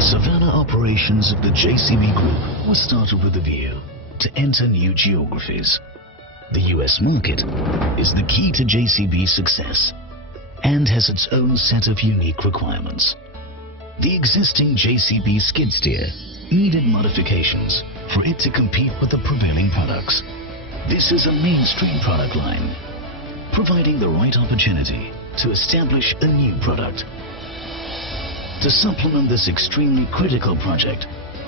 The Savannah operations of the JCB Group were started with a view to enter new geographies. The US market is the key to JCB's success and has its own set of unique requirements. The existing JCB skid steer needed modifications for it to compete with the prevailing products. This is a mainstream product line, providing the right opportunity to establish a new product. To supplement this extremely critical project,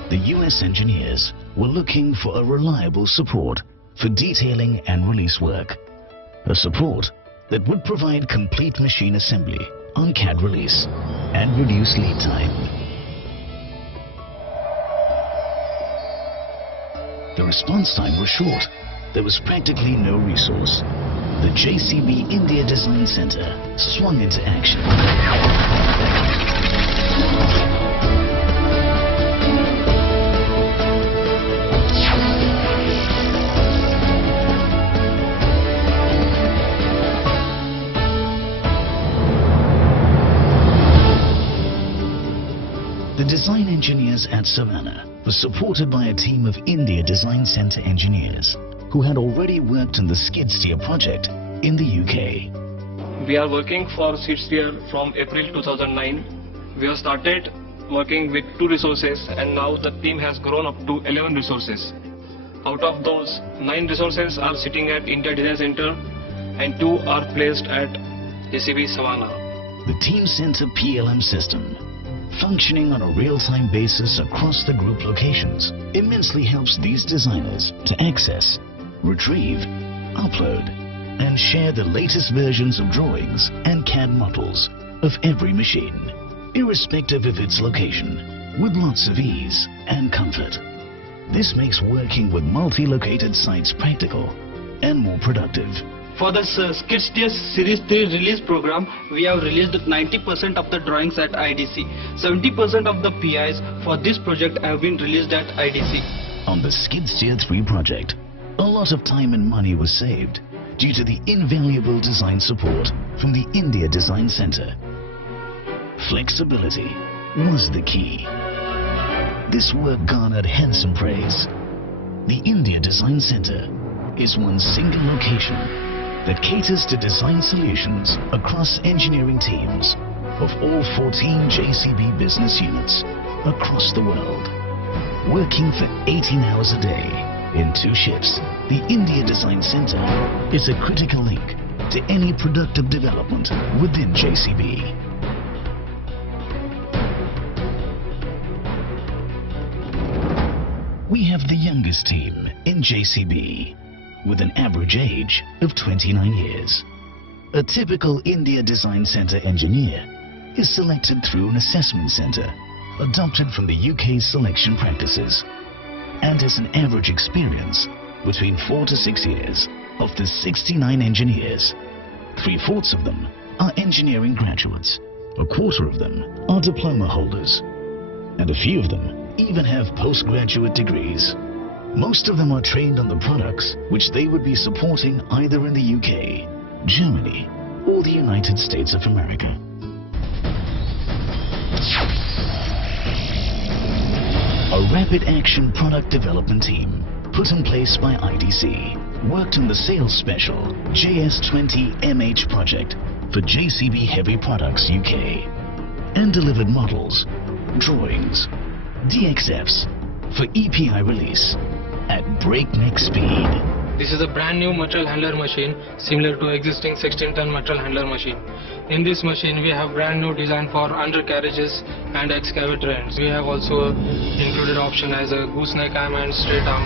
the US engineers were looking for a reliable support for detailing and release work. A support that would provide complete machine assembly on CAD release and reduce lead time. The response time was short. There was practically no resource. The JCB India Design Center swung into action. The design engineers at Savannah were supported by a team of India Design Center engineers who had already worked on the skid steer project in the UK. We are working for skid steer from April 2009. We have started working with 2 resources and now the team has grown up to 11 resources. Out of those, 9 resources are sitting at India Design Center and 2 are placed at JCB Savannah. The Team Center PLM system, functioning on a real-time basis across the group locations, immensely helps these designers to access, retrieve, upload, and share the latest versions of drawings and CAD models of every machine, irrespective of its location, with lots of ease and comfort. This makes working with multi-located sites practical and more productive. For the skid steer series 3 release program, we have released 90% of the drawings at IDC. 70% of the PIs for this project have been released at IDC. On the Skid Steer 3 project, a lot of time and money was saved due to the invaluable design support from the India Design Center. Flexibility was the key. This work garnered handsome praise. The India Design Center is one single location that caters to design solutions across engineering teams of all 14 JCB business units across the world. Working for 18 hours a day in 2 shifts, the India Design Center is a critical link to any productive development within JCB. We have the youngest team in JCB, with an average age of 29 years. A typical India Design Center engineer is selected through an assessment center adopted from the UK's selection practices and has an average experience between 4 to 6 years. Of the 69 engineers, 3/4 of them are engineering graduates, a quarter of them are diploma holders, and a few of them even have postgraduate degrees. Most of them are trained on the products which they would be supporting either in the UK, Germany, or the United States of America. A rapid action product development team put in place by IDC worked on the sales special JS20 MH project for JCB Heavy Products UK and delivered models, drawings, DXFs for EPI release at breakneck speed. This is a brand new material handler machine similar to existing 16-ton material handler machine. In this machine we have brand new design for undercarriages and excavator ends. We have also included option as a gooseneck arm and straight arm.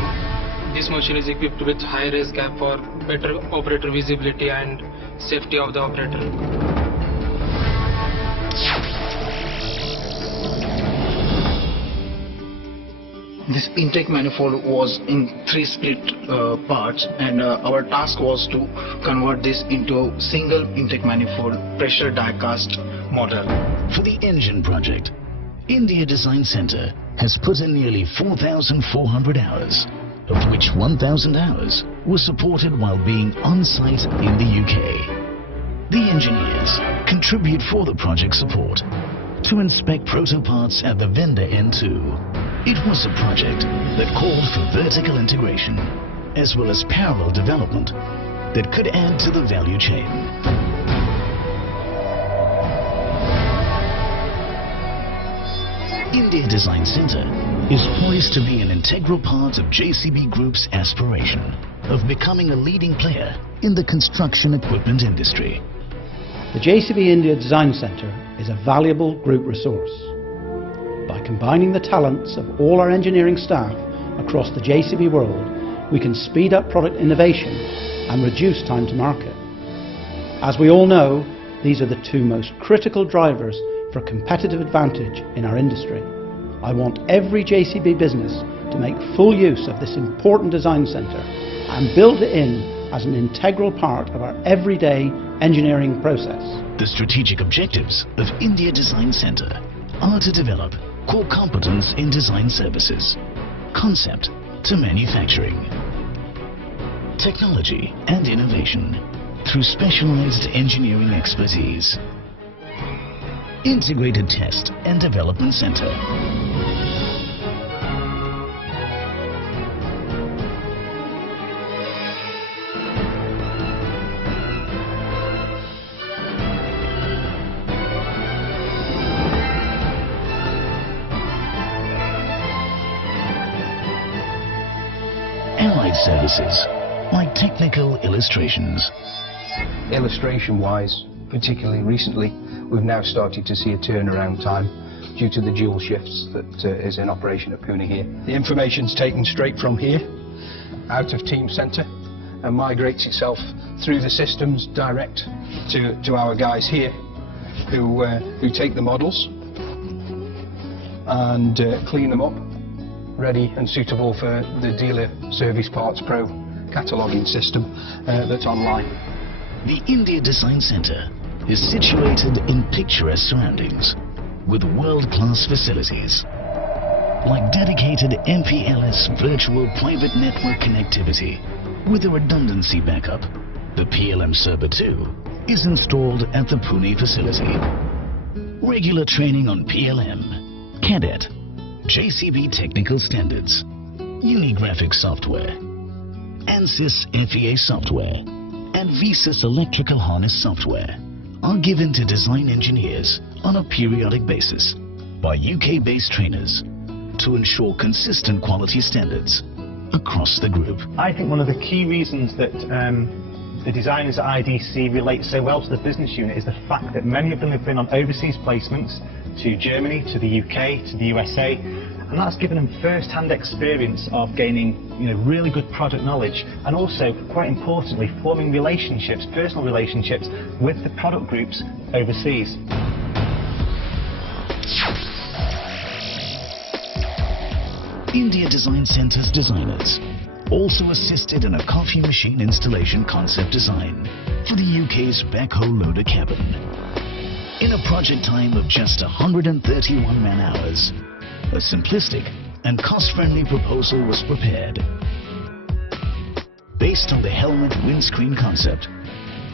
This machine is equipped with high raise cap for better operator visibility and safety of the operator. This intake manifold was in 3 split parts, and our task was to convert this into a single intake manifold pressure die cast model. For the engine project, India Design Center has put in nearly 4,400 hours, of which 1,000 hours were supported while being on site in the UK. The engineers contribute for the project support to inspect proto parts at the vendor end too. It was a project that called for vertical integration as well as parallel development that could add to the value chain. India Design Center is poised to be an integral part of JCB Group's aspiration of becoming a leading player in the construction equipment industry. The JCB India Design Centre is a valuable group resource. By combining the talents of all our engineering staff across the JCB world, we can speed up product innovation and reduce time to market. As we all know, these are the two most critical drivers for competitive advantage in our industry. I want every JCB business to make full use of this important design centre and build it in as an integral part of our everyday engineering process. The strategic objectives of India Design Center are to develop core competence in design services, concept to manufacturing, technology and innovation through specialized engineering expertise, integrated test and development center, allied services like technical illustrations. Illustration-wise, particularly recently, we've now started to see a turnaround time due to the dual shifts that is in operation at Pune here. The information's taken straight from here, out of Team Centre, and migrates itself through the systems direct to our guys here, who take the models and clean them up, ready and suitable for the Dealer Service Parts Pro cataloguing system that's online. The India Design Center is situated in picturesque surroundings with world-class facilities like dedicated MPLS virtual private network connectivity with a redundancy backup. The PLM Server 2 is installed at the Pune facility. Regular training on PLM, Cadet, JCB technical standards, Unigraphics software, ANSYS FEA software, and VSYS electrical harness software are given to design engineers on a periodic basis by UK-based trainers to ensure consistent quality standards across the group. I think one of the key reasons that the designers at IDC relate so well to the business unit is the fact that many of them have been on overseas placements to Germany, to the UK, to the USA, and that's given them first-hand experience of gaining really good product knowledge, and also, quite importantly, forming relationships, personal relationships with the product groups overseas. India Design Center's designers also assisted in a coffee machine installation concept design for the UK's backhoe loader cabin. In a project time of just 131 man-hours, a simplistic and cost-friendly proposal was prepared based on the helmet windscreen concept,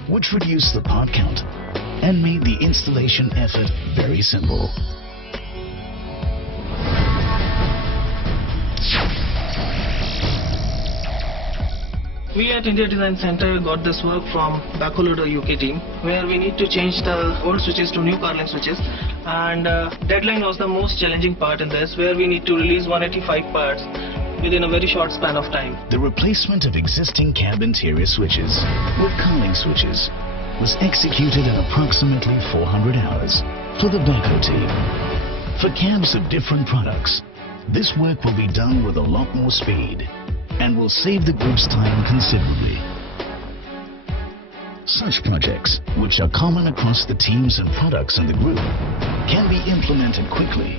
which reduced the part count and made the installation effort very simple. We at India Design Center got this work from backhoe loader UK team, where we need to change the old switches to new Carlin switches, and deadline was the most challenging part in this, where we need to release 185 parts within a very short span of time. The replacement of existing cab interior switches with Carling switches was executed in approximately 400 hours for the backhoe team. For cabs of different products, this work will be done with a lot more speed and will save the group's time considerably. Such projects, which are common across the teams and products in the group, can be implemented quickly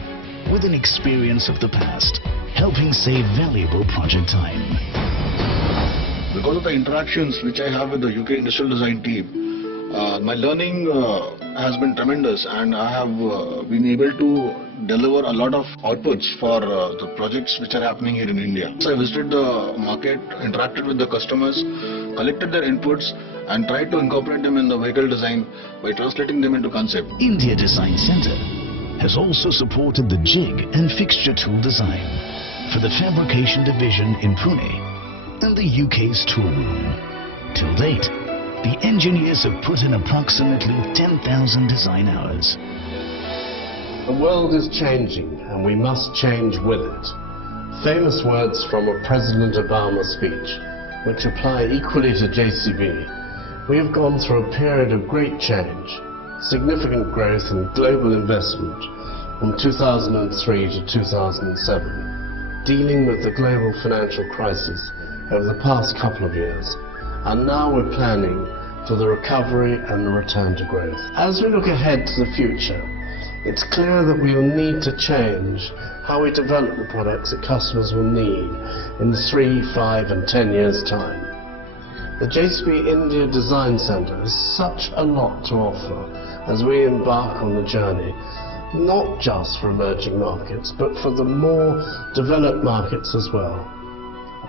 with an experience of the past, helping save valuable project time. Because of the interactions which I have with the UK Industrial Design team, my learning has been tremendous, and I have been able to deliver a lot of outputs for the projects which are happening here in India. So I visited the market, interacted with the customers, collected their inputs and tried to incorporate them in the vehicle design by translating them into concept. India Design Center has also supported the jig and fixture tool design for the fabrication division in Pune and the UK's tool room. Till date, the engineers have put in approximately 10,000 design hours. The world is changing and we must change with it. Famous words from a President Obama speech, which apply equally to JCB. We have gone through a period of great change, significant growth and global investment from 2003 to 2007, dealing with the global financial crisis over the past couple of years. And now we're planning for the recovery and the return to growth. As we look ahead to the future, it's clear that we will need to change how we develop the products that customers will need in 3, 5 and 10 years' time. The JCB India Design Centre has such a lot to offer as we embark on the journey, not just for emerging markets, but for the more developed markets as well.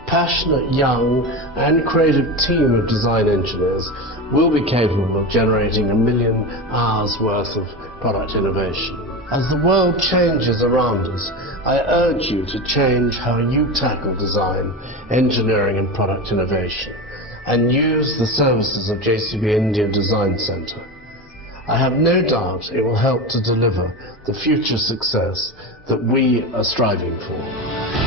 Passionate, young and creative team of design engineers will be capable of generating 1 million hours worth of product innovation. As the world changes around us, I urge you to change how you tackle design, engineering and product innovation and use the services of JCB India Design Centre. I have no doubt it will help to deliver the future success that we are striving for.